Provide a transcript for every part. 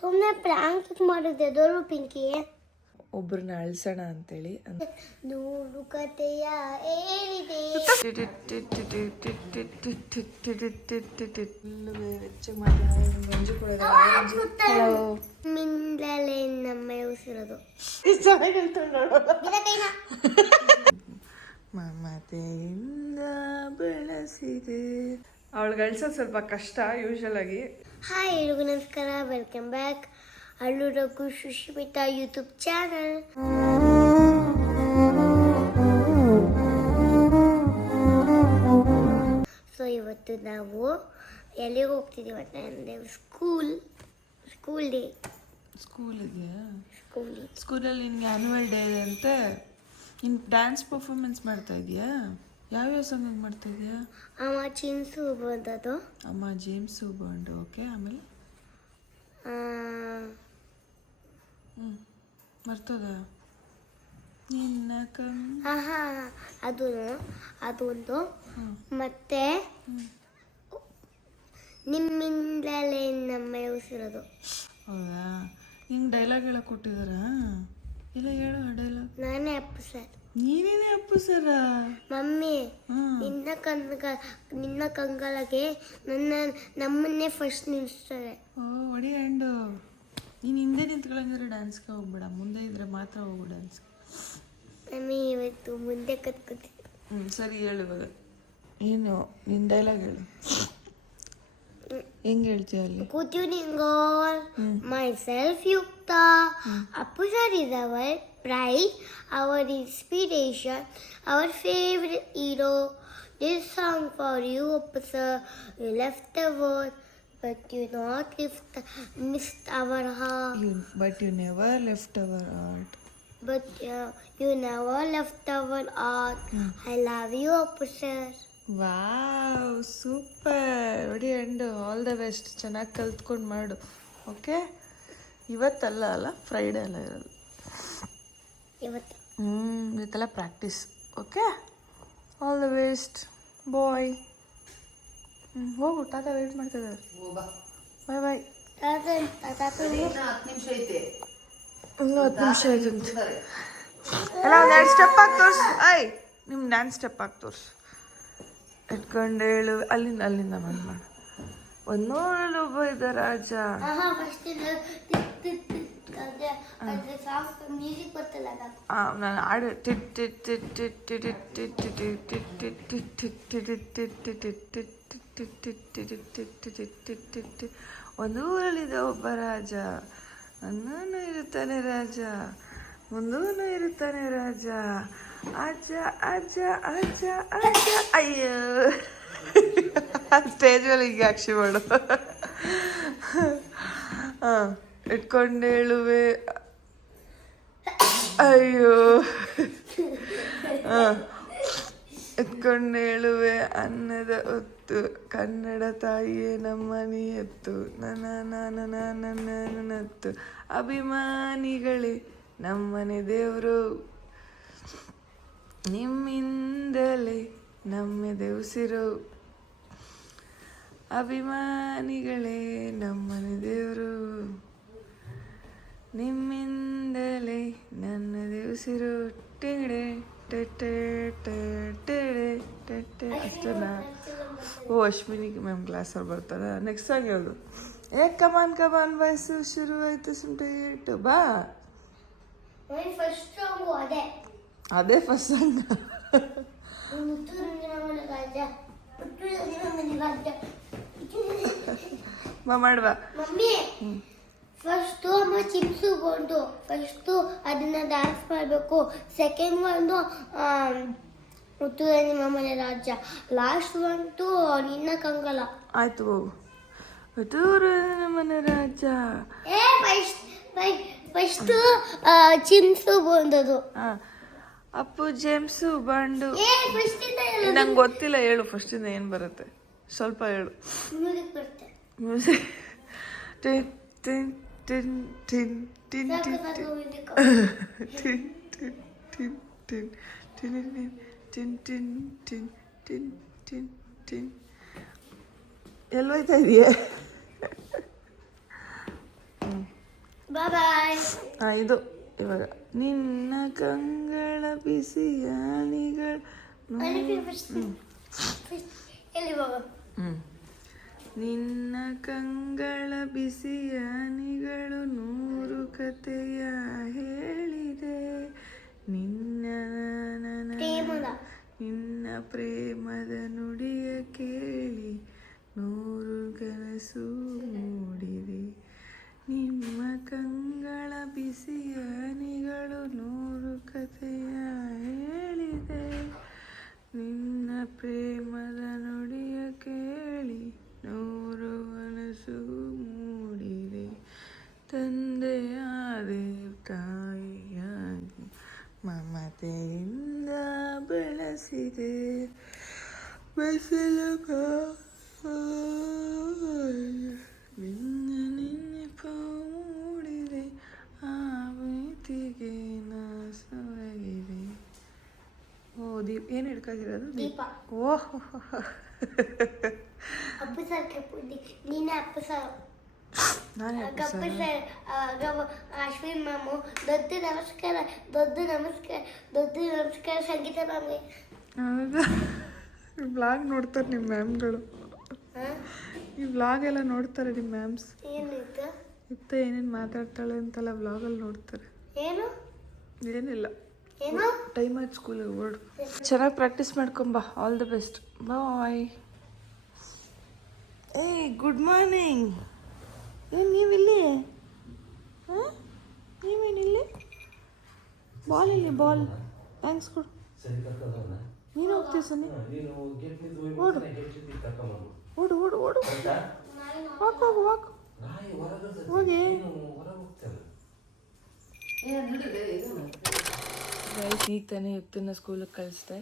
ಸುಮ್ಮನೆ ಪ್ರಾಂಕ್ ಮಾಡಿದೆ ದೊಡ್ಡ ಪಿಂಕಿ. ಒಬ್ರನ್ನ ಅಳ್ಸೋಣ ಅಂತೇಳಿ ನೂರು ಕಥೆಯ ಏನಿದೆ. ಮಿಂದಲೇ ನಮ್ಮ ಉಸಿರೋದು ಮಮತೆಯಿಂದ ಬೆಳೆಸಿದೆ. ಅವಳಿಗೆ ಅಳ್ಸೋದು ಸ್ವಲ್ಪ ಕಷ್ಟ ಯೂಶಲ್ ಆಗಿ. ಹಾಯ್ ಎಲ್ರಿಗೂ ನಮಸ್ಕಾರ, ವೆಲ್ಕಮ್ ಬ್ಯಾಕ್ ಅಲ್ಲು Raghu Sushmita YouTube channel. So ಇವತ್ತು ನಾವು ಎಲ್ಲಿಗೆ ಹೋಗ್ತಿದ್ದೀವಿ ಅಂದರೆ ಸ್ಕೂಲ್ ಡೇ. ಸ್ಕೂಲ್ ಇದೆಯಾ? ಸ್ಕೂಲಲ್ಲಿ ನಿನ್ಗೆ ಆ್ಯನ್ಯುವಲ್ ಡೇ ಇದೆ ಅಂತೆ. ನೀನು ಡ್ಯಾನ್ಸ್ ಪರ್ಫಾರ್ಮೆನ್ಸ್ ಮಾಡ್ತಾ ಇದೀಯಾ? ಯಾವ್ಯಾವ ಸಾಂಗ್ ಮಾಡ್ತಾ ಇದೀಯಾ? ಅಮ್ಮ ಚಿನ್ಸು ಬಂದದ್ದು, ಅಮ್ಮ ಜೇಮ್ಸು ಬಾಂಡು. ಓಕೆ, ಆಮೇಲೆ ಮರ್ತೋದ ನಿನ್ನ ಅದೊಂದು ಮತ್ತೆ ನಿಮ್ಮಿಂದಲೇ ನಮ್ಮ ಉಸಿರೋದು. ಹೌದಾ? ನಿಂಗೆ ಡೈಲಾಗ್ ಹೇಳಕ್ ಕೊಟ್ಟಿದಾರಾ? ಇಲ್ಲ ಹೇಳು ಆ ಡೈಲಾಗ್. ನಾನೇ ಅಪ್ಪು ಸರ್. ನೀನೇನೇ ಅಪ್ಪು ಸರ? ಮಮ್ಮಿ ನಿನ್ನ ಕಂಗಾಲಗೆ ನಮ್ಮನ್ನೇ ಫಸ್ಟ್ ನಿಲ್ಲಿಸ್ತಾರೆ. ಓ ಒಡಿ ಹ್ಯಾಂಡು. ನೀನು ಹಿಂದೆ ನಿಂತ್ಕೊಳ್ಳಂಗಿದ್ರೆ ಡ್ಯಾನ್ಸ್ಗೆ ಹೋಗ್ಬೇಡ, ಮುಂದೆ ಇದ್ರೆ ಮಾತ್ರ ಹೋಗು ಡ್ಯಾನ್ಸ್ಗೆ. ಮಮ್ಮಿ ಇವತ್ತು ಮುಂದೆ ಕತ್ಕೊತಿದ್ದೆ. ಸರಿ ಹೇಳು ಇವಾಗ. ಏನು ನಿನ್ನ ಡೈಲಾಗ್ ಹೇಳು. ಹೆಂಗೆ ಹೇಳ್ತೀಯ ಅಲ್ಲಿ? Good evening all. Myself Yukta. Appu sir is our pride, our inspiration, our favorite hero. This song for you, Appu sir. You left the world, but you not missed our heart. But you never left our heart. But you never left our heart. I love you, Appu sir. Wow, super. ಒಡಿ hand. All the best. ಚೆನ್ನಾಗಿ ಕಲ್ತ್ಕೊಂಡು ಮಾಡು. Okay, ಇವತ್ತಲ್ಲ ಅಲ್ಲ, Friday ಅಲ್ಲ ಇರೋದು. ಇವತ್ತೆಲ್ಲ practice. Okay, all the best bye. ಹೋಗು, ತಾತ ವೇಟ್ ಮಾಡ್ತಿದ್ದಾರೆ. ಬಾಯ್ ಬಾಯ್. ಇನ್ನೂ 10 ನಿಮಿಷ ಆಯ್ತಂತೆ. ಎಲ್ಲ ಒಂದು 2 ಸ್ಟೆಪ್ ಹಾಕಿ ತೋರಿಸು. ಆಯ್, ನಿಮ್ಮ ಡ್ಯಾನ್ಸ್ ಸ್ಟೆಪ್ ಹಾಕಿ ತೋರಿಸು. ಇಟ್ಕೊಂಡು ಹೇಳು. ಅಲ್ಲಿಂದ ಬಂದು ಮಾಡು. ಒಂದು ನೋಡಲು ಒಬ್ಬ ಇದ್ದ ರಾಜ. ನಾನು ಹಾಡು ಒಂದು ಊರಲ್ಲಿದ್ದ ಒಬ್ಬ ರಾಜ, ನನ್ನೂ ಇರುತ್ತಾನೆ ರಾಜ, ಮುಂದೂ ಇರುತ್ತಾನೆ ರಾಜ. ಅಜ್ಜ ಅಜ್ಜ ಅಜ್ಜ ಅಜ್ಜ. ಅಯ್ಯೋ, ಸ್ಟೇಜ್ ಮೇಲೆ ಹಿಂಗೆ ಅಕ್ಷಿ ಮಾಡು. ಇಟ್ಕೊಂಡು ಹೇಳುವೆ. ಅಯ್ಯೋ, ಇಟ್ಕೊಂಡು ಹೇಳುವೆ ಅನ್ನದ ಹೊತ್ತು, ಕನ್ನಡ ತಾಯಿಯೇ ನಮ್ಮನಿ ಎತ್ತು, ನನ್ನತ್ತು ಅಭಿಮಾನಿಗಳೇ ನಮ್ಮನೆ ದೇವರು, ನಿಮ್ಮಿಂದಲೇ ನಮ್ಮೆದೆ ಉಸಿರು, ಅಭಿಮಾನಿಗಳೇ ನಮ್ಮನೆ ದೇವರು, ನಿಮ್ಮಿಂದಲೇ ನನ್ನದೇ ಉಸಿರು. ಟೆಡೆ ಟೆಟೆ ಟೆಟೆ ಟೆಟೆ. ಅಷ್ಟೇನಾ? ಓ, ಅಶ್ವಿನಿ ಮ್ಯಾಮ್ ಕ್ಲಾಸಲ್ಲಿ ಬರ್ತಾರೆ. ನೆಕ್ಸ್ಟ್ ಸಾಂಗ್ ಹೇಳು. ಕಮಾನ್ ಕಮಾನ್ ವಯಸ್ಸು ಶುರುವಾಯ್ತು ಸುಂಟು ಬಾ. ಅದೇ ಫಸ್ಟ್ ಸಾಂಗ್. ಮಾಡುವ. ಫಸ್ಟು ಅಮ್ಮ ಚಿಪ್ಸು ಬಂದು ಫಸ್ಟು ಅದನ್ನ ಡ್ಯಾನ್ಸ್ ಮಾಡಬೇಕು. ಸೆಕೆಂಡ್ ಒಂದು ಮುತ್ತೂರ ನಿಮ್ಮ ಮನೆ ರಾಜ. ಲಾಸ್ಟ್ ಬಂತು ನಿನ್ನ ಕಂಗಲ. ಆಯ್ತು, ಹೋಗು. ಮುತ್ತೂರ ಮನೆ ರಾಜ. ಫಸ್ಟು ಚಿಪ್ಸು ಬಂದದು. Appu James Bond. ನಂಗೆ ಗೊತ್ತಿಲ್ಲ, ಹೇಳು ಫಸ್ಟಿಂದ ಏನು ಬರುತ್ತೆ ಸ್ವಲ್ಪ ಹೇಳು. ಮ್ಯೂಸಿಕ್. ಟಿನ್ ಟಿನ್ ಟಿನ್ ಟಿನ್ ಟಿನ್ ಟಿನ್ ಟಿನ್ ಟಿನ್ ಟಿನ್ ಟಿನ್ ಟಿನ್ ಟಿನ್ ಟಿನ್ ಟಿನ್. ಎಲ್ಲೋಯ್ತಾ ಇದೆಯಾ? ಬಾಯ್. ಇದು ಇವಾಗ ನಿನ್ನ ಕಂಗಳ ಬಿಸಿಯಾನಿಗಳು ಎಲ್ಲಿ ಬಾಬಾ? ನಿನ್ನ ಕಂಗಳ ಬಿಸಿಯಾನಿಗಳು 100 ಕಥೆಯ ಹೇಳಿದೆ, ನಿನ್ನ ನಿನ್ನ ಪ್ರೇಮದ ನುಡಿಯ ಕೇಳಿ 100 ಕನಸು ಮೂಡಿದೆ. ನಿಮ್ಮ ಕಂಗಳ ಬಿಸಿಯಾನಿಗಳು 100 ಕಥೆಯ ಹೇಳಿದೆ, ನಿನ್ನ ಪ್ರೇಮದ ನುಡಿಯ ಕೇಳಿ 100 ಕನಸು ಮೂಡಿದೆ. ತಂದೆಯಾದೆ ತಾಯಿಯಾಗಿ ಮಮತೆಯಿಂದ ಬೆಳೆಸಿದೆ, ಬೆಸೆದ ನಿನ್ನ ನೆನಪ ಮೂಡಿದೆ, ಆ ಪ್ರೀತಿಗೆ ನಾ ಸೊರಗಿದೆ. ಓ ದೀಪ್ ಏನು ಹಿಡ್ಕೊಂಡಿರೋದು? ದೀಪ. ಓಹ್ ಅಪ್ಪು ಸರ್ ಕಪ್ಪುದ್ದಿ ನೀನೇ ಅಪ್ಪು ಸರ್. ನಾನು ಕಪ್ಪು ಸರ್ ಅಶ್ವಿನ್ ಮ್ಯಾಮು ದೊಡ್ಡ ನಮಸ್ಕಾರ, ದೊಡ್ಡ ನಮಸ್ಕಾರ, ದೊಡ್ಡ ನಮಸ್ಕಾರ ಸಂಗೀತ ಮ್ಯಾಮ್ಗೆ. ಹೌದಾ? ಈ ವ್ಲಾಗ್ ನೋಡ್ತಾರೆ ನಿಮ್ಮ ಮ್ಯಾಮ್ಗಳು, ಈ ವ್ಲಾಗ್ ಎಲ್ಲ ನೋಡ್ತಾರೆ ನಿಮ್ಮ ಮ್ಯಾಮ್ಸ್. ಏನಿತ್ತು ಇತ್ತ ಏನೇನು ಮಾತಾಡ್ತಾಳೆ ಅಂತೆಲ್ಲ ವ್ಲಾಗಲ್ಲಿ ನೋಡ್ತಾರೆ. ಏನು ಏನಿಲ್ಲ, ಏನು ಟೈಮ್ ಆಯ್ತು ಸ್ಕೂಲಿಗೆ ಓಡು. ಚೆನ್ನಾಗಿ ಪ್ರಾಕ್ಟೀಸ್ ಮಾಡ್ಕೊಂಬ. All the best. ಬಾಯ್. ಏಯ್ ಗುಡ್ ಮಾರ್ನಿಂಗ್. ಏನು ನೀವಿಲ್ಲಿ? ಹಾಂ ನೀವೇನಿಲ್ಲಿ? ಬಾಲ್ ಇಲ್ಲಿ, ಬಾಲ್. ಥ್ಯಾಂಕ್ಸ್ ಕೊಡು. ನೀನು ಹೋಗ್ತೀವಿ ಸನ್ನಿ. ಓಡು ಓಡು ಓಡು ಓಡು. ವಾಕ್ ಹೋಗು ವಾಕ್ ಹೋಗಿ. ಈಗ ತಾನೇ ಯುಕ್ತನ ಸ್ಕೂಲಿಗೆ ಕಳಿಸ್ದೆ.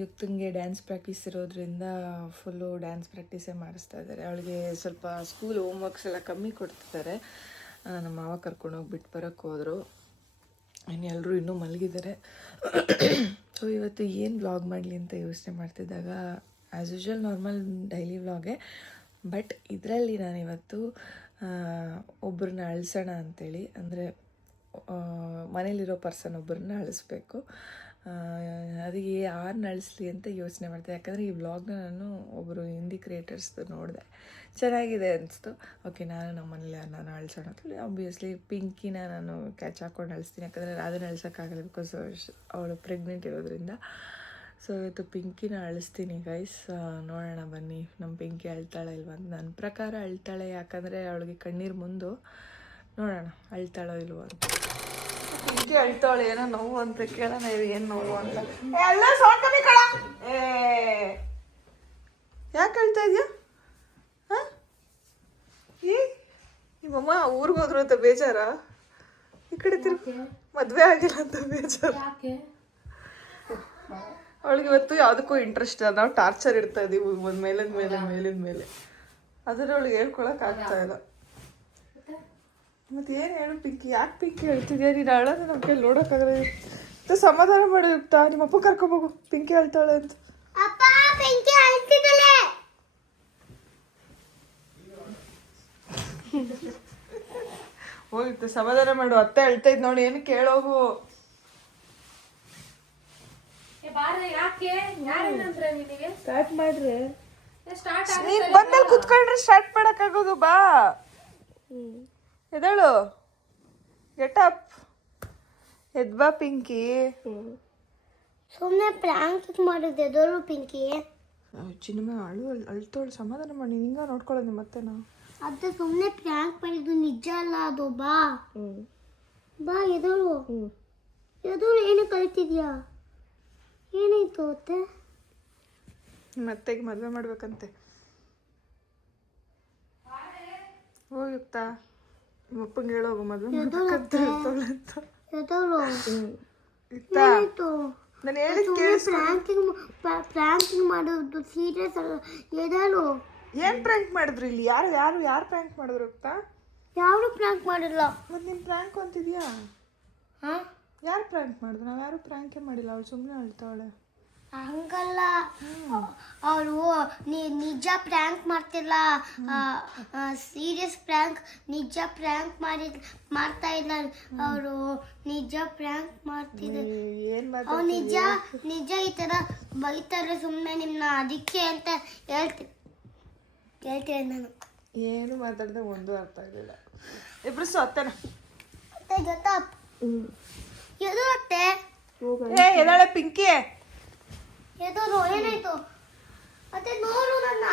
ಯುಕ್ತಂಗೆ ಡ್ಯಾನ್ಸ್ ಪ್ರಾಕ್ಟೀಸ್ ಇರೋದ್ರಿಂದ ಫುಲ್ಲು ಡ್ಯಾನ್ಸ್ ಪ್ರಾಕ್ಟೀಸೇ ಮಾಡಿಸ್ತಾ ಇದ್ದಾರೆ. ಅವಳಿಗೆ ಸ್ವಲ್ಪ ಸ್ಕೂಲ್ ಹೋಮ್ವರ್ಕ್ಸ್ ಎಲ್ಲ ಕಮ್ಮಿ ಕೊಡ್ತಿದ್ದಾರೆ. ನಮ್ಮ ಮಾವ ಕರ್ಕೊಂಡೋಗಿ ಬಿಟ್ಟು ಬರೋಕ್ಕೆ ಹೋದರು. ಇನ್ನು ಎಲ್ಲರೂ ಇನ್ನೂ ಮಲಗಿದ್ದಾರೆ. ಸೊ ಇವತ್ತು ಏನು ವ್ಲಾಗ್ ಮಾಡಲಿ ಅಂತ ಯೋಚನೆ ಮಾಡ್ತಿದ್ದಾಗ ಆ್ಯಸ್ ಯೂಶ್ವಲ್ ನಾರ್ಮಲ್ ಡೈಲಿ ವ್ಲಾಗೆ, ಬಟ್ ಇದರಲ್ಲಿ ನಾನಿವತ್ತು ಒಬ್ಬರನ್ನ ಅಳಿಸೋಣ ಅಂಥೇಳಿ, ಅಂದರೆ ಮನೇಲಿರೋ ಪರ್ಸನ್ ಒಬ್ಬರನ್ನ ಅಳಿಸ್ಬೇಕು. ಅದಕ್ಕೆ ಯಾರನ್ನ ಅಳಿಸ್ಲಿ ಅಂತ ಯೋಚನೆ ಮಾಡ್ದೆ. ಯಾಕಂದರೆ ಈ ವ್ಲಾಗ್ನ ನಾನು ಒಬ್ಬರು ಹಿಂದಿ ಕ್ರಿಯೇಟರ್ಸ್ದು ನೋಡಿದೆ, ಚೆನ್ನಾಗಿದೆ ಅನಿಸ್ತು. ಓಕೆ ನಾನು ನಮ್ಮ ಮನೇಲಿ ನಾನು ಅಳಿಸೋಣ ಅಂತೇಳಿ ಆಬ್ವಿಯಸ್ಲಿ ಪಿಂಕಿನ ನಾನು ಕ್ಯಾಚ್ ಹಾಕ್ಕೊಂಡು ಅಳಿಸ್ತೀನಿ. ಯಾಕಂದರೆ ಅದನ್ನು ಅಳ್ಸೋಕ್ಕಾಗಲ್ಲ, ಬಿಕಾಸ್ ಅವಳು ಪ್ರೆಗ್ನೆಂಟ್ ಇರೋದ್ರಿಂದ. ಸೊ ಇವತ್ತು ಪಿಂಕಿನ ಅಳಿಸ್ತೀನಿ ಗೈಸ್. ನೋಡೋಣ ಬನ್ನಿ ನಮ್ಮ ಪಿಂಕಿ ಅಳ್ತಾಳೆ ಇಲ್ವ ಅಂತ. ನನ್ನ ಪ್ರಕಾರ ಅಳ್ತಾಳೆ, ಯಾಕಂದರೆ ಅವಳಿಗೆ ಕಣ್ಣೀರು ಮುಂದು. ನೋಡೋಣ ಅಳ್ತಾಳೋ ಇಲ್ವೋ ಅಂತ. ಪಿಂಕಿ ಅಳ್ತಾಳೆ, ಏನೋ ನೋವು ಅಂತ ಕೇಳೋಣ. ಏನು ನೋವು ಅಂತ ಎಲ್ಲ ಸೋಂಕಮಿ ಕಳ. ಯಾಕೆ ಅಳ್ತಾ ಇದೆಯಾ? ಹಾಂ ನಿಮ್ಮಮ್ಮ ಊರಿಗೆ ಹೋದ್ರು ಅಂತ ಬೇಜಾರ? ಈ ಕಡೆ ತಿರುಗಿ ಮದುವೆ ಆಗಿಲ್ಲ ಅಂತ ಬೇಜಾರ? ಅವಳಿಗೆ ಇವತ್ತು ಯಾವುದಕ್ಕೂ ಇಂಟ್ರೆಸ್ಟ್ ಇಲ್ಲ. ನಾವು ಟಾರ್ಚರ್ ಇಡ್ತಾ ಇದೀವಿ ಒಂದು ಮೇಲಿಂದ ಮೇಲೆ ಅದನ್ನ ಅವಳಿಗೆ ಹೇಳ್ಕೊಳಕ್ ಆಗ್ತಾ ಇಲ್ಲ. ಮತ್ತೆ ಏನು ಹೇಳು ಪಿಂಕಿ, ಯಾಕೆ ಪಿಂಕಿ ಹೇಳ್ತಿದ್ಯಾ? ನೀನು ಅಳೋದು ನಮ್ಮ ಕೈಲಿ ನೋಡೋಕ್ಕಾಗಲ್ಲ. ಸಮಾಧಾನ ಮಾಡಿರ್ತಾ ನಿಮ್ಮಪ್ಪ ಕರ್ಕೊಬೋಗು, ಪಿಂಕಿ ಹೇಳ್ತಾಳೆ ಅಂತ. ಹೋಗಿತ್ತು ಸಮಾಧಾನ ಮಾಡು. ಅತ್ತೆ ಹೇಳ್ತಾ ಇದ್ ನೋಡಿ, ಏನು ಕೇಳೋಗು. ಸ್ಟಾರ್ಟ್ ಮಾಡ್ರಿ. ನೀನ್ ಬಂದಲ್ಲಿ ಕುತ್ಕೊಂಡ್ರೆ ಸ್ಟಾರ್ಟ್ ಮಾಡಕ್ಕಾಗೋದು. ಬಾ ಎದಳು, ಗೆಟ್ ಅಪ್, ಎದ್ ಬಾ ಪಿಂಕಿ. ಸುಮ್ಮನೆ ಪ್ರ್ಯಾಂಕ್ ಮಾಡಿದ್ದೆ ಎದಳು ಪಿಂಕಿ. ಚಿನ್ನಮ್ಮ ಅಳ್ತೋಳು, ಸಮಾಧಾನ ಮಾಡಿ. ಹಿಂಗ ನೋಡ್ಕೊಳ್ಳೋದು ಮತ್ತೆ ನಾವು ಅದು ಸುಮ್ಮನೆ ಪ್ರ್ಯಾಂಕ್ ಮಾಡಿದ್ದು, ನಿಜ ಅಲ್ಲ ಅದು. ಬಾ ಬಾ ಎದಳು ಎದಳು. ಏನು ಕಲಿತಿದ್ಯಾ? ಏನಾಯ್ತು ಅತ್ತೆ? ಮತ್ತೆಗೆ ಮದುವೆ ಮಾಡ್ಬೇಕಂತೆ. ಹೋಗುತ್ತಾ ನಿಮ್ಮಪ್ಪಂಗೆ ಹೇಳೋಗು ಮದುವೆ ಮಾಡ್ಬೇಕಂತ ಹೇಳ್ತಾಳೆ ಅಂತ. ನಾನು ಹೇಳಿದ್ ಪ್ರ್ಯಾಂಕಿಂಗ್ ಮಾಡೋದು ಸೀರಿಯಸ್ ಅಲ್ಲ. ಎದಳು ಏನ್ ಪ್ರ್ಯಾಂಕ್ ಮಾಡಿದ್ರು ಇಲ್ಲಿ? ಯಾರು ಪ್ರ್ಯಾಂಕ್ ಮಾಡಿದ್ರು ಗೊತ್ತಾ? ಯಾರು ಪ್ರ್ಯಾಂಕ್ ಮಾಡಿಲ್ಲ. ಮತ್ತೆ ನೀನು ಪ್ರ್ಯಾಂಕ್ ಅಂತಿದ್ಯಾ? ಹಾಂ ಯಾರು ಪ್ರ್ಯಾಂಕ್ ಮಾಡಿದ್ರು? ನಾವು ಯಾರು ಪ್ರ್ಯಾಂಕೇ ಮಾಡಿಲ್ಲ. ಅವಳು ಸುಮ್ಮನೆ ಅಳ್ತಾವಳೆ. ಹಂಗಲ್ಲ ಅವರು ನಿಜ ಪ್ರ್ಯಾಂಕ್ ಮಾಡ್ತಿಲ್ಲ, ಸೀರಿಯಸ್ ಪ್ರ್ಯಾಂಕ್. ನಿಜ ಪ್ರ್ಯಾಂಕ್ ಮಾಡ್ತಾ ಇಲ್ಲ ಅವರು, ನಿಜ ಪ್ರ್ಯಾಂಕ್ ಮಾಡ್ತಿದ್ದಾರೆ. ಅವ್ರು ನಿಜ ಈ ತರ ಬೈತಾರೆ ಸುಮ್ಮನೆ ನಿಮ್ಮನ್ನ, ಅದಕ್ಕೆ ಅಂತ ಹೇಳ್ತೀನಿ ನಾನು. ಏನು ಮಾತಾಡಿದೆ ಒಂದು ಅರ್ಥ ಆಗಿಲ್ಲ. ಇಬ್ರು ಸತ್ತೇನ ಅತ್ತೆ ಗೊತ್ತಾ? ಎದು ಅತ್ತೆ ಎದಾಳೆ ಪಿಂಕಿ, ಎದೋರು ಏನಾಯ್ತು ಮತ್ತೆ ನೋಡು ನನ್ನ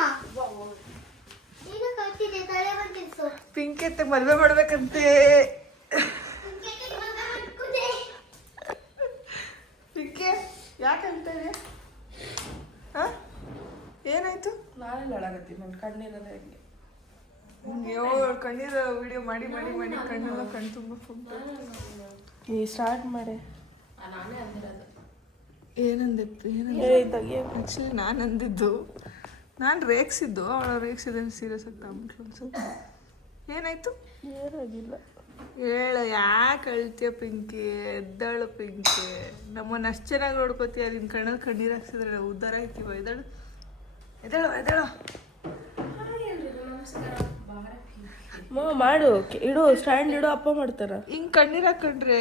ಈಗ ಕಳ್ತಿದ್ದೆ ತಲೆ ಬಂದಿತ್ತು. ಪಿಂಕಿ ಅತ್ತೆ ಮದುವೆ ಮಾಡ್ಬೇಕಂತೆ. ಪಿಂಕಿ ಯಾಕೆ ಹೇಳ್ತಾರೆ? ಹಾ ಏನಾಯ್ತು? ನಾನೆಲ್ಲ ಅಳಗತ್ತೀನಿ, ನನ್ನ ಕಣ್ಣೀರಲ್ಲ ಹೆಂಗೆ ಕಣ್ಣೀರ ವಿಡಿಯೋ ಮಾಡಿ ಮಾಡಿ ಮಾಡಿ ಕಣ್ಣೆಲ್ಲ ಕಣ್ಣು ತುಂಬ ಫುಟ್ಟು. ಈ ಸ್ಟಾರ್ಟ್ ಮಾಡಿ. ಏನಂದಿತ್ತು? ಆ್ಯಕ್ಚುಲಿ ನಾನು ಅಂದಿದ್ದು, ನಾನು ರೇಗಿಸಿದ್ದು, ಅವಳು ರೇಗಿಸಿದ್ರೆ ಸೀರಿಯಸ್ ಆಗಿ ತಗೊಂಡ್ಬಿಟ್ಲು ಅನ್ಸುತ್ತೆ. ಏನಾಯ್ತು? ಏನಾಗಿಲ್ಲ. ಹೇಳ, ಯಾಕೆ ಅಳ್ತೀಯ ಪಿಂಕಿ? ಎದ್ದಾಳು ಪಿಂಕಿ, ನಮ್ಮನ್ನು ಅಷ್ಟು ಚೆನ್ನಾಗಿ ನೋಡ್ಕೋತೀಯ, ನಿನ್ನ ಕಣ್ಣಲ್ಲಿ ಕಣ್ಣೀರು ಹಾಕ್ಸಿದ್ರೆ ಉದ್ಧಾರ ಆಗ್ತೀವ. ಎದ್ದಾಳು ಎದ್ದಾಳು ಎದ್ದಾಳು. ಮಾಡು, ಇಡು, ಸ್ಟ್ಯಾಂಡ್ ಇಡು, ಅಪ್ಪ ಮಾಡ್ತಾರ. ಹಿಂಗೆ ಕಣ್ಣೀರು ಹಾಕೊಂಡ್ರೆ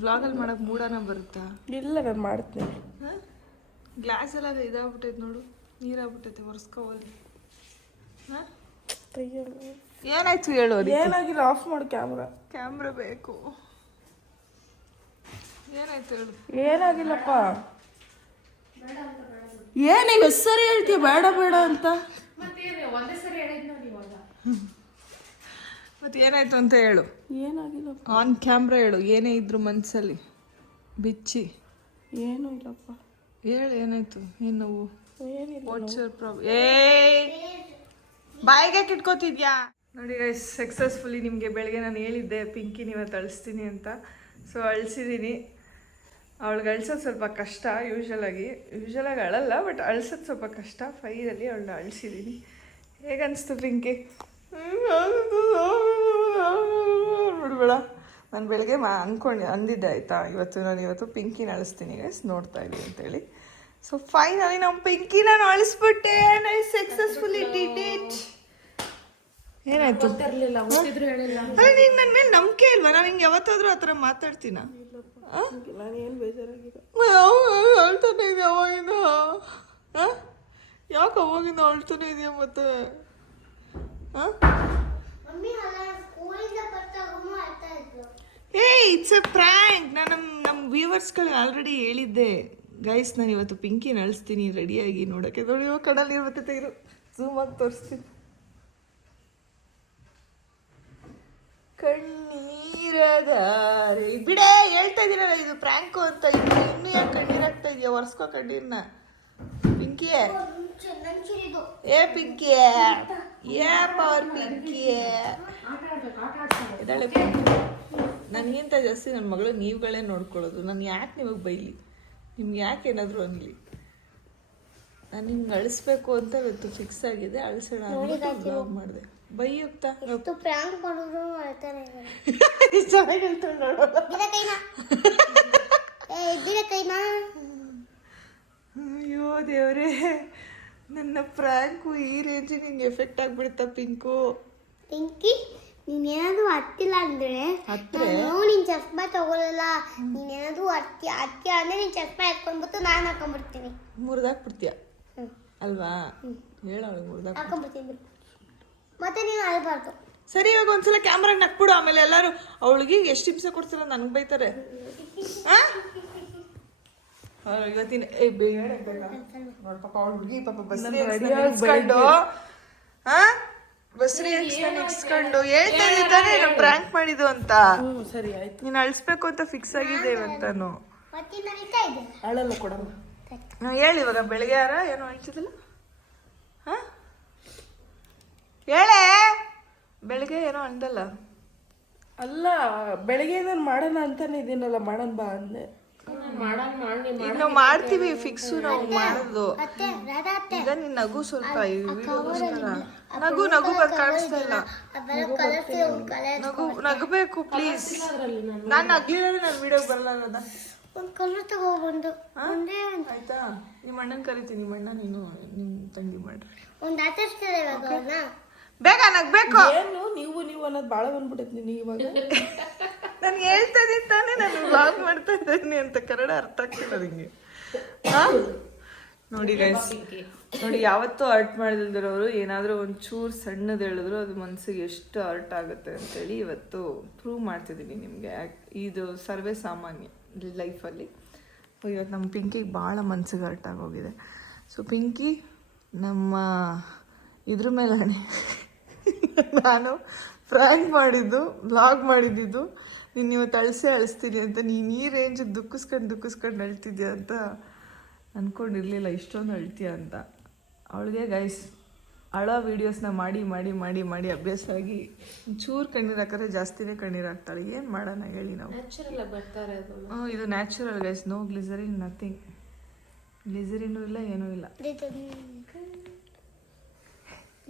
ವ್ಲಾಗಲ್ಲಿ ಮಾಡಕ್ಕೆ ಮೂಡನ ಬರುತ್ತಾ? ಇಲ್ಲ, ನಾನು ಮಾಡ್ತೀನಿ. ಗ್ಲಾಸ್ ಎಲ್ಲ ಇದಾಗ್ಬಿಟ್ಟೈತೆ ನೋಡು, ನೀರಾಗ್ಬಿಟ್ಟೈತೆ, ಒರೆಸ್ಕೋಬೋದು. ಹಾಂ ಏನಾಯ್ತು ಹೇಳು? ಏನಾಗಿಲ್ಲ, ಆಫ್ ಮಾಡು ಕ್ಯಾಮ್ರಾ ಬೇಕು. ಏನಾಯ್ತು ಹೇಳು? ಏನಾಗಿಲ್ಲಪ್ಪ. ಏನೀಗ ಸರಿ ಹೇಳ್ತೀಯ ಬೇಡ ಬೇಡ ಅಂತ? ಮತ್ತೆ ಏನಾಯ್ತು ಅಂತ ಹೇಳು. ಏನಾಗಿಲ್ಲ, ಆನ್ ಕ್ಯಾಮ್ರಾ ಹೇಳು. ಏನೇ ಇದ್ರು ಮನ್ಸಲ್ಲಿ ಬಿಚ್ಚಿ ಏನೂ ಇಲ್ಲಪ್ಪ. ಹೇಳು ಏನಾಯ್ತು? ಏನು ನೋವು? ಏನಿಲ್ಲ. What's your problem? ಬಾಯಿಗೆ ಕಿಟ್ಕೋತಿದ್ಯಾ? ನೋಡಿ ಗೈಸ್, ಸಕ್ಸಸ್ಫುಲಿ ನಿಮಗೆ ಬೆಳಗ್ಗೆ ನಾನು ಹೇಳಿದ್ದೆ ಪಿಂಕಿ ಇವತ್ತು ಅಳಿಸ್ತೀನಿ ಅಂತ. ಸೊ ಅಳಿಸಿದ್ದೀನಿ. ಅವಳಿಗೆ ಅಳ್ಸೋದು ಸ್ವಲ್ಪ ಕಷ್ಟ. ಯೂಶ್ವಲಾಗಿ ಅಳಲ್ಲ, ಬಟ್ ಅಳ್ಸೋದು ಸ್ವಲ್ಪ ಕಷ್ಟ. ಫೈನಲಿ ಅವಳನ್ನ ಅಳಿಸಿದ್ದೀನಿ. ಹೇಗನ್ನಿಸ್ತು ಪಿಂಕಿ? ನೋಡ್ಬೇಡ, ನಾನು ಬೆಳಗ್ಗೆ ಅಂದಿದ್ದೆ ಆಯಿತಾ, ಇವತ್ತು ಪಿಂಕಿನ ಅಳಿಸ್ತೀನಿ ಗೈಸ್, ನೋಡ್ತಾ ಇದ್ದೀನಿ ಅಂತೇಳಿ. ಸೊ ಫೈನಲಿ ನಮ್ಮ ಪಿಂಕಿನ ಅಳಿಸ್ಬಿಟ್ಟೆ. I successfully did it. ಏನಾಯ್ತು? ನೀನು ನನ್ನ ಮೇಲೆ ನಂಬಿಕೆ ಇಲ್ವಾ? ನಾನು ಹಿಂಗೆ ಯಾವತ್ತಾದ್ರೂ ಆ ಥರ ಮಾತಾಡ್ತೀನ? ನಾನೇನು ಬೇಜಾರಾಗಿಲ್ಲ. ಅಳ್ತಾನೆ ಇದೆಯಾ ಅವಾಗಿಂದ? ಯಾಕೆ ಅವಾಗಿಂದ ಅಳ್ತಾನೆ ಇದೆಯಾ ಮತ್ತೆ? It's A prank. ನಾನು ನಮ್ಮ ವ್ಯೂವರ್ಸ್ಗಳಿಗೆ ಆಲ್ರೆಡಿ ಹೇಳಿದ್ದೆ ಗೈಸ್, ನಾನು ಇವತ್ತು ಪಿಂಕಿನ ಅಳಿಸ್ತೀನಿ, ರೆಡಿಯಾಗಿ ನೋಡೋಕ್ಕೆ. ನೋಡಿ ಕಡಲ್ಲಿ ಇರುತ್ತೆ, ತೆಗೆದು ಝೂಮ್ ಆಗಿ ತೋರಿಸ್ತೀನಿ. ಕಣ್ಣೀರದಾರೆ ಬಿಡೇ, ಹೇಳ್ತಾ ಇದ್ದೀರಲ್ಲ ಇದು ಪ್ರ್ಯಾಂಕು ಅಂತ. ಇನ್ನೂ ಯಾಕೆ ಕಣ್ಣೀರಾಗ್ತಾ ಇದೆಯಾ? ಒರೆಸ್ಕೋ ಕಣ್ಣೀರನ್ನ ಪಿಂಕಿಯೇ. ಏ ಪಿಂಕಿಯೇ, ಏ ಪವರ್ ಪಿಂಕಿಯೇ. ಇದ್ದಾಳೆ ನನಗಿಂತ ಜಾಸ್ತಿ ನನ್ನ ಮಗಳು ನೀವುಗಳೇ ನೋಡ್ಕೊಳ್ಳೋದು. ನಾನು ಯಾಕೆ ನಿಮಗೆ ಬೈಲಿ? ನಿಮ್ಗೆ ಯಾಕೆ ಏನಾದರೂ ಅನ್ನಲಿ? ನಾನು ಹಿಂಗೆ ಅಳಿಸ್ಬೇಕು ಅಂತ ಇವತ್ತು ಫಿಕ್ಸ್ ಆಗಿದೆ. ಅಳಿಸೋಣ ಬ್ಲಾಗ್ ಮಾಡಿದೆ. ಬೈಯುಕ್ತ ಪ್ರ್ಯಾಂಕ್ ಮಾಡಿದ್ರು ಮಾಡ್ತಾನೆ. ಚೆನ್ನಾಗಿ ಹೇಳ್ತಾಳೆ ನೋಡೋಣ. ಅಯ್ಯೋ ದೇವ್ರೇ, ನನ್ನ ಫ್ರ್ಯಾಂಕು ಈ ರೇಂಜಿಗೆ ನಿಂಗೆ ಎಫೆಕ್ಟ್ ಆಗ್ಬಿಡ್ತಾ ಪಿಂಕು? ಪಿಂಕಿ, ನೀನೇನಾದ್ರೂ ಹತ್ತಿಲ್ಲ ಅಂದ್ರೆ ನಾನು ನಿನ್ ಚಸ್ಮಾ ತಗೊಳ್ಳಲ್ಲ. ನೀನೇನಾದ್ರೂ ಹತ್ತಿ ಅಂದ್ರೆ ನಿನ್ ಚಸ್ಮಾ ಎತ್ಕೊಂಡ್ಬಿಟ್ಟು ನಾನು ಹಾಕೊಂಡ್ಬಿಡ್ತೀನಿ. ಮುರಿದಾಕ್ಬಿಡ್ತೀಯ ಅಲ್ವಾ? ಹೇಳವಳು ಹಾಕೊಂಡ್ಬಿಡ್ತೀನಿ. ಮತ್ತೆ ನೀನು ಅಳ್ಬಾರ್ದು. ಸರಿ, ಇವಾಗ ಒಂದ್ಸಲ ಕ್ಯಾಮ್ರಾಗ ನಕ್ಬಿಡು. ಆಮೇಲೆ ಎಲ್ಲರೂ ಅವಳಿಗೆ ಎಷ್ಟು ಹಿಂಸೆ ಕೊಡ್ತೀರ ನನಗೆ ಬೈತಾರೆ. ಇವತ್ತಿನ ನೋಡ್ಪಾಪ ಅವಳು ಹುಡುಗಿ ಪಾಪ ಬಸ್ರಿ ಇಸ್ಕೊಂಡು ಹೇಳ್ತಾ ಇದ್ದಾನೆ ನಾವು ಪ್ರ್ಯಾಂಕ್ ಮಾಡಿದ್ದು ಅಂತ. ಸರಿ ಆಯ್ತು, ನೀನು ಅಳಿಸ್ಬೇಕು ಅಂತ ಫಿಕ್ಸ್ ಆಗಿದೆ ಇವತ್ತಾನು. ಅಳಲ್ಲ ಕೊಡಮ್ಮ. ಹೇಳಿ ಇವಾಗ ಬೆಳಗ್ಗೆ ಯಾರ ಏನೋ ಅಳ್ತಿದಿಲ್ಲ? ಹೇಳೇ, ಬೆಳಗ್ಗೆ ಏನೋ ಅಂದಲ್ಲ? ಅಲ್ಲ, ಬೆಳಗ್ಗೆ ನಾನು ಮಾಡೋಣ ಅಂತಾನೆ ಇದೀನಲ್ಲ, ಮಾಡೋಣ ಬಾ ಅಂದೆ. ಇನ್ನು ಮಾಡ್ತೀವಿ ಫಿಕ್ಸು ನಾವು ಮಾಡೋದು. ಈಗ ನಿನ್ ನಗು ಸ್ವಲ್ಪ ನಗು ಬಂದು ಕಾಣಿಸ್ತಾ ಇಲ್ಲ. ನಗಬೇಕು ಪ್ಲೀಸ್. ನಾನು ನಗ್ಲಿಲ್ಲ, ನನ್ನ ವಿಡಿಯೋಗೆ ಬರಲ್ಲ. ಒಂದು ಕಲ್ಲು ತಗೊಬಂದು ಒಂದೇ ಆಯ್ತಾ? ನಿಮ್ಮ ಅಣ್ಣನ ಕರಿತೀನಿ, ನಿಮ್ಮ ಅಣ್ಣ ನೀನು ನಿಮ್ಮ ತಂಗಿ ಮಾಡ್ರಿ. ಒಂದು ಆಚರಿಸ್ತಾರೆ ಇವಾಗ ಅವ್ರನ್ನ. ಬೇಗ ನಗ್ಬೇಕು. ಏನು ನೀವು ಅನ್ನೋದು ಭಾಳ ಬಂದ್ಬಿಟ್ಟೈತಿ ನೀನು ಇವಾಗ. ನಾನು ಹೇಳ್ತಾ ಇದ್ದೀನಿ ತಾನೇ, ನಾನು ವ್ಲಾಗ್ ಮಾಡ್ತಾ ಇದ್ದೀನಿ ಅಂತ. ಕನ್ನಡ ಅರ್ಥ ಆಗ್ತಿಲ್ಲ ನಿಮಗೆ. ನೋಡಿ ಗೈಸ್, ನೋಡಿ ಯಾವತ್ತೂ ಅರ್ಟ್ ಮಾಡಿದಿರೋರು ಏನಾದರೂ ಒಂಚೂರು ಸಣ್ಣದು ಹೇಳಿದ್ರು ಅದು ಮನಸ್ಸಿಗೆ ಎಷ್ಟು ಅರ್ಟ್ ಆಗುತ್ತೆ ಅಂತೇಳಿ ಇವತ್ತು ಪ್ರೂವ್ ಮಾಡ್ತಿದ್ದೀನಿ ನಿಮಗೆ. ಇದು ಸರ್ವೇ ಸಾಮಾನ್ಯ ಲೈಫಲ್ಲಿ. ಇವತ್ತು ನಮ್ಮ ಪಿಂಕಿಗೆ ಭಾಳ ಮನಸ್ಸಿಗೆ ಅರ್ಟ್ ಆಗೋಗಿದೆ. ಸೊ ಪಿಂಕಿ, ನಮ್ಮ ಇದ್ರ ಮೇಲೆ ನಾನು ಫ್ರ್ಯಾಂಕ್ ಮಾಡಿದ್ದು, ವ್ಲಾಗ್ ಮಾಡಿದ್ದು ನೀನು ಇವತ್ತು ಅಳಿಸ್ತೀನಿ ಅಂತ, ನೀನು ಈ ರೇಂಜಿಗೆ ದುಃಖಿಸ್ಕೊಂಡು ಅಳ್ತಿದ್ಯಾ ಅಂತ ಅಂದ್ಕೊಂಡಿರಲಿಲ್ಲ, ಇಷ್ಟೊಂದು ಅಳ್ತೀಯ ಅಂತ. ಅವಳಿಗೆ ಗೈಸ್ ಅಳೋ ವೀಡಿಯೋಸ್ನ ಮಾಡಿ ಅಭ್ಯಾಸ ಆಗಿ ಚೂರು ಕಣ್ಣೀರು ಹಾಕಿದ್ರೆ ಜಾಸ್ತಿನೇ ಕಣ್ಣೀರು ಹಾಕ್ತಾಳೆ. ಏನು ಮಾಡೋಣ ಹೇಳಿ ನಾವು? ಇದು natural guys, no glycerin, nothing. ಗ್ಲಿಸರಿನೂ ಇಲ್ಲ, ಏನೂ ಇಲ್ಲ.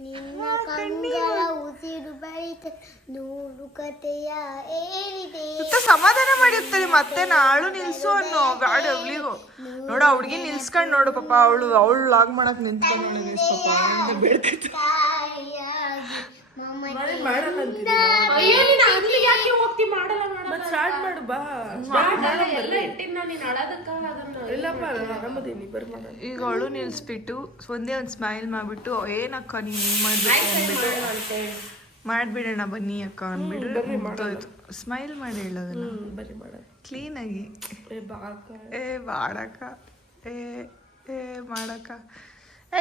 ನಿನ್ನ ಕಣ್ಣುಗಳ ಉಸಿರು ಬರಿತ ನೂರು ಕಥೆಯ ಏನಿದೆ. ಸಮಾಧಾನ ಮಾಡಿರ್ತಾರೆ ಮತ್ತೆ ನಾಳು ನಿಲ್ಸು ಅನ್ನೋ ಗಾಡಿ ಅವ್ಳಿಗೂ. ನೋಡ ಹುಡುಗಿ ನಿಲ್ಸ್ಕೊಂಡ್ ನೋಡು ಪಾಪ, ಅವಳು ಲಾಗ್ ಮಾಡಕ್ ನಿಂತ್ಕೊಂಡು ಸ್ಟಾರ್ಟ್ ಮಾಡು ಬಾ. ಈಗ ಅವಳು ನಿಲ್ಸ್ಬಿಟ್ಟು ಒಂದೇ ಒಂದು ಸ್ಮೈಲ್ ಮಾಡ್ಬಿಟ್ಟು, ಏನಕ್ಕ ನೀನು ಹಿಂಗ್ ಮಾಡ್ಬೇಕು ಅಂದ್ಬಿಟ್ಟು ಮಾಡ್ಬಿಡೋಣ ಬನ್ನಿ ಅಕ್ಕ ಅಂದ್ಬಿಟ್ರೆ ಸ್ಮೈಲ್ ಮಾಡಿ ಹೇಳೋದನ್ನ ಕ್ಲೀನಾಗಿ. ಏ ಬಾಡಕ್ಕ, ಏ ಮಾಡಕ್ಕ.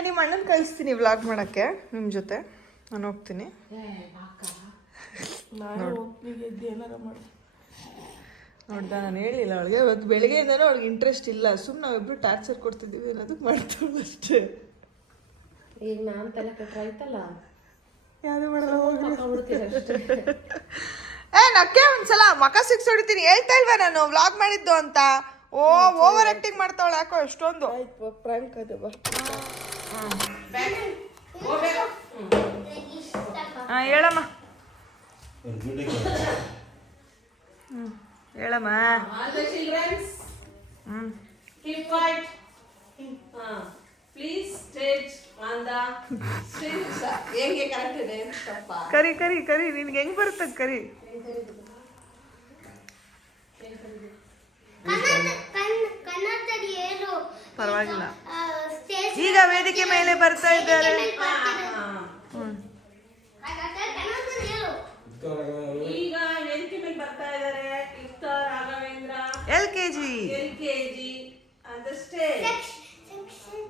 ನಿಮ್ಮ ಅಣ್ಣನ ಕಳಿಸ್ತೀನಿ ವ್ಲಾಗ್ ಮಾಡಕ್ಕೆ ನಿಮ್ಮ ಜೊತೆ. ನಾನು ಹೋಗ್ತೀನಿ. ನೋಡ್ದ, ನಾನು ಹೇಳಿಲ್ಲ ಅವಳಿಗೆ ಇವತ್ತು ಬೆಳಗ್ಗೆಯಿಂದನೂ ಅವಳಿಗೆ ಇಂಟ್ರೆಸ್ಟ್ ಇಲ್ಲ. ಸುಮ್ಮನೆ ನಾವಿಬ್ರು ಟಾರ್ಚರ್ ಕೊಡ್ತಿದ್ದೀವಿ ಅನ್ನೋದಕ್ಕೆ ಮಾಡ್ತಾಳು ಅಷ್ಟೇ. ಈಗ ನಾನು ತಲೆ ಕಟ್ಟಾಯ್ತಲ್ಲ, ಯಾರು ಮಾಡಲ್ಲ ಹೋಗಿ. ನಕ್ಕೆ ಒಂದ್ಸಲ ಮಕ ಸಿಕ್ಸ್ ಹೊಡಿತೀನಿ. ಹೇಳ್ತಾ ಇಲ್ವಾ ನಾನು ವ್ಲಾಗ್ ಮಾಡಿದ್ದು ಅಂತ? ಓವರ್ ಆಕ್ಟಿಂಗ್ ಮಾಡ್ತಾವಳ ಯಾಕೋ ಎಷ್ಟೊಂದು. ಫ್ರಾಂಕ್ ಅದೇ ಬಾ. ಹೇಳಮ್ಮ. ಹೇಳಮ್ಮ. ಕರಿ ನಿನ್ಗೆ ಹೆಂಗ್ ಬರ್ತದ ಕರಿ. ಪರವಾಗಿಲ್ಲ. ಈಗ ವೇದಿಕೆ ಮೇಲೆ ಬರ್ತಾ ಇದ್ದಾರೆ. ಈಗ ವೇದಿಕೆ ಮೇಲೆ ಬರ್ತಾ ಇದ್ದಾರೆ ಯುಕ್ತ Raghavendra, LKG on the stage.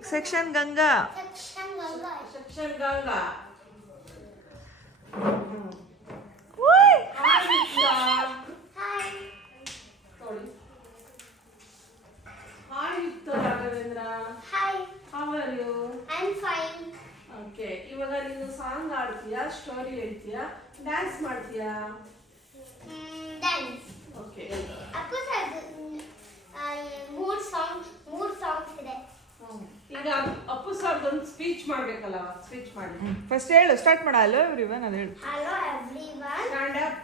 Section Ganga. Hi Ykta. Hi Ykta Raghavendra. Hi. How are you? I'm fine. Okay. ಇವಾಗ ನೀನು ಸಾಂಗ್ ಆಡ್ತೀಯಾ, ಸ್ಟೋರಿ ಹೇಳ್ತೀಯಾ, ಡ್ಯಾನ್ಸ್ ಮಾಡ್ತೀಯಾ? Dance. Okay. Appu sir, ಮೂರು ಸಾಂಗ್ಸ್ ಇದೆ. ಈಗ ಅಪ್ಪು ಸರ್ ಒಂದು ಸ್ಪೀಚ್ ಮಾಡ್ಬೇಕಲ್ಲ, ಸ್ಪೀಚ್ ಮಾಡಿ. ಫಸ್ಟ್ ಹೇಳು, ಸ್ಟಾರ್ಟ್ ಮಾಡ. ಹಲೋ ಎವ್ರಿವನ್ ಅದು ಹೇಳು. Hello everyone. Stand up.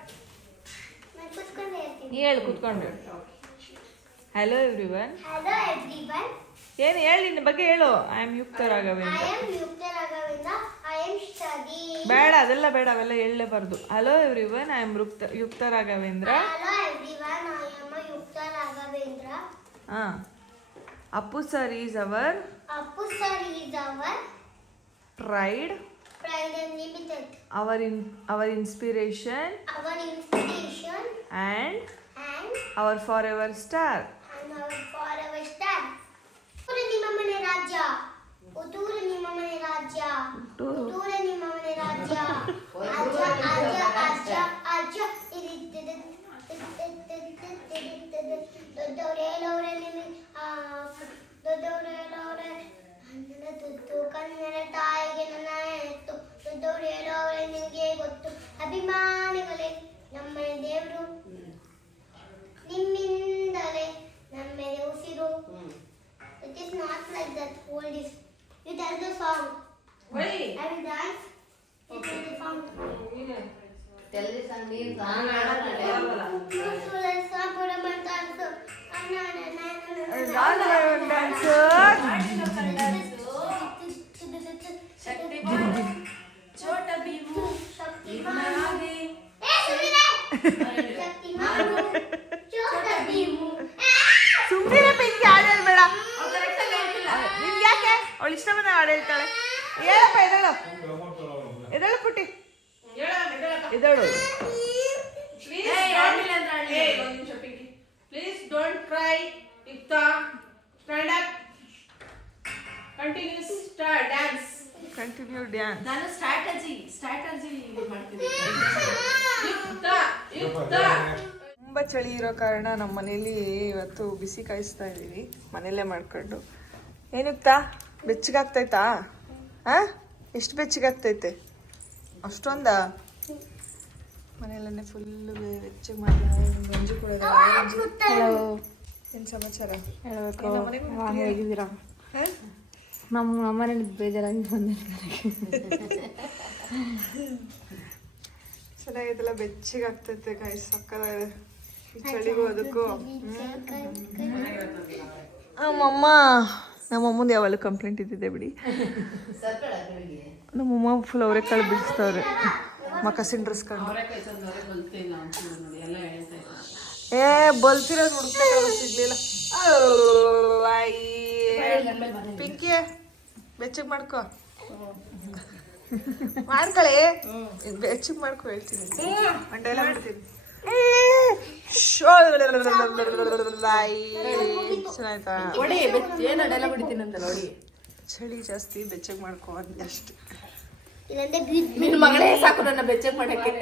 ನಾನು ಕೂತ್ಕೊಂಡು ಹೇಳ್ತೀನಿ. ಹೇಳು, ಕೂತ್ಕೊಂಡು. Hello everyone. Hello everyone. ಏನು ಹೇಳಿ, ನಿನ್ನ ಬಗ್ಗೆ ಹೇಳು. I am Yukta Raghavendra. I am Yukta Raghavendra. I am study. ಬೇಡ, ಅದೆಲ್ಲ ಬೇಡ, ಅವೆಲ್ಲ ಹೇಳಲೇಬಾರ್ದು. Hello everyone, I am Yukta Raghavendra. Hello everyone, I am Yukta Raghavendra. Appu sir is our pride and limited. Our inspiration and our forever star. ನಿಮ್ಮ ಮನೆ ರಾಜ್ಯ, ಉತ್ತೂರು ನಿಮ್ಮ ಮನೆ ರಾಜ್ಯ, ಉತ್ತೂರು ನಿಮ್ಮ ಮನೆ ರಾಜ್ಯ. ಅಜ್ಜ ಅಜ್ಜ ಅಜ್ಜ ಅಜ್ಜ ಇರಿತ್ತದೆ ದೊಡ್ಡವರೇ ದೊಡ್ಡವರೇ ತುತ್ತು ಕನ್ನಡ ತಾಯಿಗೆ ನನ್ನ ಎತ್ತು. ದೊಡ್ಡವರೇ ನಿಮಗೆ ಗೊತ್ತು. ಅಭಿಮಾನಿಗಳೇ, ನಮ್ಮ ದೇವರು ನಿಮ್ಮಿಂದಲೇ ಯಾರು ಡ್ಯಾನ್ಸ್ ಚೋಟ ಭೀಮು ಇವ್ನಾಗೆ ಸುಮ್ಮನೆ ಪಿಂಕಿ ಹಾಡು ಹೇಳ್ಬೇಡ ನಿಮ್ಗೆ ಯಾಕೆ ಅವಳು ಇಷ್ಟ ಬಂದ ಹಾಡು ಹೇಳ್ತಾಳೆ ಹೇಳಪ್ಪ ಎದಳು ಎದಳು ಪುಟ್ಟಿ ಎದಳು please don't cry Yukta stand up continues dance continue dance ನಾನು ಸ್ಟ್ರಾಟಜಿ ಮಾಡ್ತೀನಿ ಯುಕ್ತಾ ಯುಕ್ತಾ ತುಂಬ ಚಳಿ ಇರೋ ಕಾರಣ ನಮ್ಮ ಮನೇಲಿ ಇವತ್ತು ಬಿಸಿ ಕಾಯಿಸ್ತಾ ಇದ್ದೀವಿ ಮನೆಯಲ್ಲೇ ಮಾಡ್ಕೊಂಡು ಏನುತ್ತಾ ಬೆಚ್ಚಗಾಗ್ತೈತಾ ಹಾಂ ಎಷ್ಟು ಬೆಚ್ಚಗಾಗ್ತೈತೆ ಅಷ್ಟೊಂದ ಮನೆಯಲ್ಲೇ ಫುಲ್ಲು ಬೆಚ್ಚಗೆ ಮಾಡಿ ಗಂಜಿ ಕೊಡೋದು ಏನು ಸಮಾಚಾರ ಹೇಗಿದ್ದೀರಾ ಹಾಂ ನಮ್ಮ ಮನೇಲಿ ಬೇಜಾರಾಗಿ ಬಂದಿರ್ತಾರೆ ಚೆನ್ನಾಗಿದೆಲ್ಲ ಬೆಚ್ಚಗಾಗ್ತೈತೆ ಕಾಯಿ ಸಕ್ಕದಾಗಿದೆ ಈ ಚಳಿಗೂ ಅದಕ್ಕೂ ನಮ್ಮಮ್ಮಂದು ಯಾವಾಗಲೂ ಕಂಪ್ಲೇಂಟ್ ಇದ್ದಿದೆ ಬಿಡಿ ನಮ್ಮಮ್ಮ ಫುಲ್ ಅವರೆಕಾಳು ಬಿಡಿಸ್ತವ್ರೆ ಮಕ್ಕ ಸಿಂಡ್ರಸ್ಕೊಂಡು ಏ ಬಲ್ತಿರೋದು ಹುಡುಕ್ಬೇಕಾದ್ರೆ ಸಿಗ್ಲಿಲ್ಲ ಪಿಂಕಿ ಬೆಚ್ಚಗೆ ಮಾಡ್ಕೊ ಮಾಡ್ಕೊಳ್ಳಿ ಬೆಚ್ಚಗೆ ಮಾಡ್ಕೊ ಹೇಳ್ತೀನಿ ಮಂಡೆಲ್ಲ ಬಿಡ್ತೀನಿ ಚೆನ್ನಾಯ್ತಾ ಚಳಿ ಜಾಸ್ತಿ ಬೆಚ್ಚಗೆ ಮಾಡ್ಕೊ ಅಂದೆ ಅಷ್ಟು ನಿನ್ನ ಮಗಳೇ ಸಾಕು ನನ್ನ ಬೆಚ್ಚಗೆ ಮಾಡಕ್ಕೆ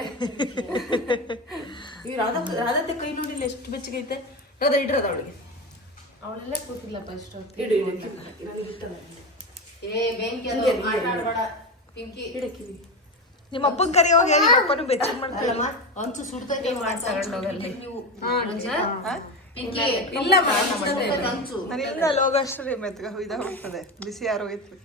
ಈ ರಾಧತೆ ಕೈ ನೋಡಿಲ್ಲ ಎಷ್ಟು ಬೆಚ್ಚಗೈತೆ ರಾಧಾ ಇಡ್ರದ ಅವಳಿಗೆ ಅವಳೆಲ್ಲ ಕೂತಿಲ್ಲಪ್ಪ ಇಷ್ಟೊತ್ತು ಇಡು ಏ ಬೆಂಕಿ ಅದು ಮಾತಾಡ್ಬೇಡ ಪಿಂಕಿ ಇಡಕ್ಕಿವಿ ನಿಮ್ಮ ಅಪ್ಪನ ಕರಿ ಹೋಗಿ ಹೇಳಿ ಅಪ್ಪನು ಬೆಚ್ಚಗೆ ಮಾಡ್ಕೊಳ್ಳಲ್ಲ ಅಂಚು ಸುಡ್ತೈತೆ ನೀವು ಪಿಂಕಿ ಇಲ್ಲ ಅಂಚು ನಾನು ಇಲ್ಲ ಲೋಗ ಅಷ್ಟೇ ಮೆತ್ಗ ಇದಾಗ್ಬಿಡ್ತದೆ ಬಿಸಿ ಯಾರು ಹೋಯ್ತು